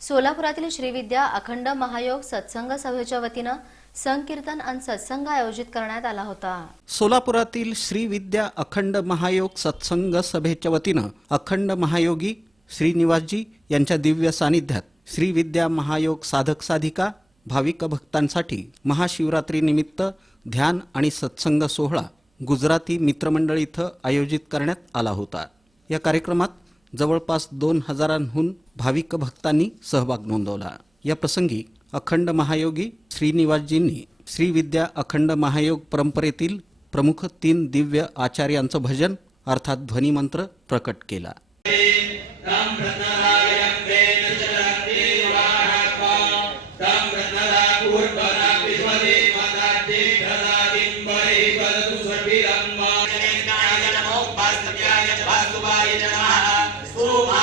सोलापुरातील श्रीविद्या अखंड महायोग सत्संग सभेच्या वतीनं संकीर्तन आणि सत्संग आयोजित करण्यात आला होता. सोलापुरातील श्रीविद्या अखंड महायोग सत्संग सभेच्या वतीनं अखंड महायोगी श्रीनिवासजी यांच्या दिव्य सानिध्यात श्रीविद्या महायोग साधक साधिका भाविक भक्तांसाठी महाशिवरात्रीनिमित्त ध्यान आणि सत्संग सोहळा गुजराती मित्रमंडळ इथं आयोजित करण्यात आला होता. या कार्यक्रमात जवळपास दोन हजारांहून भाविक भक्तांनी सहभाग नोंदवला. या प्रसंगी अखंड महायोगी श्रीनिवासजींनी श्रीविद्या अखंड महायोग परंपरेतील प्रमुख तीन दिव्य आचार्यांचं भजन अर्थात ध्वनिमंत्र प्रकट केला.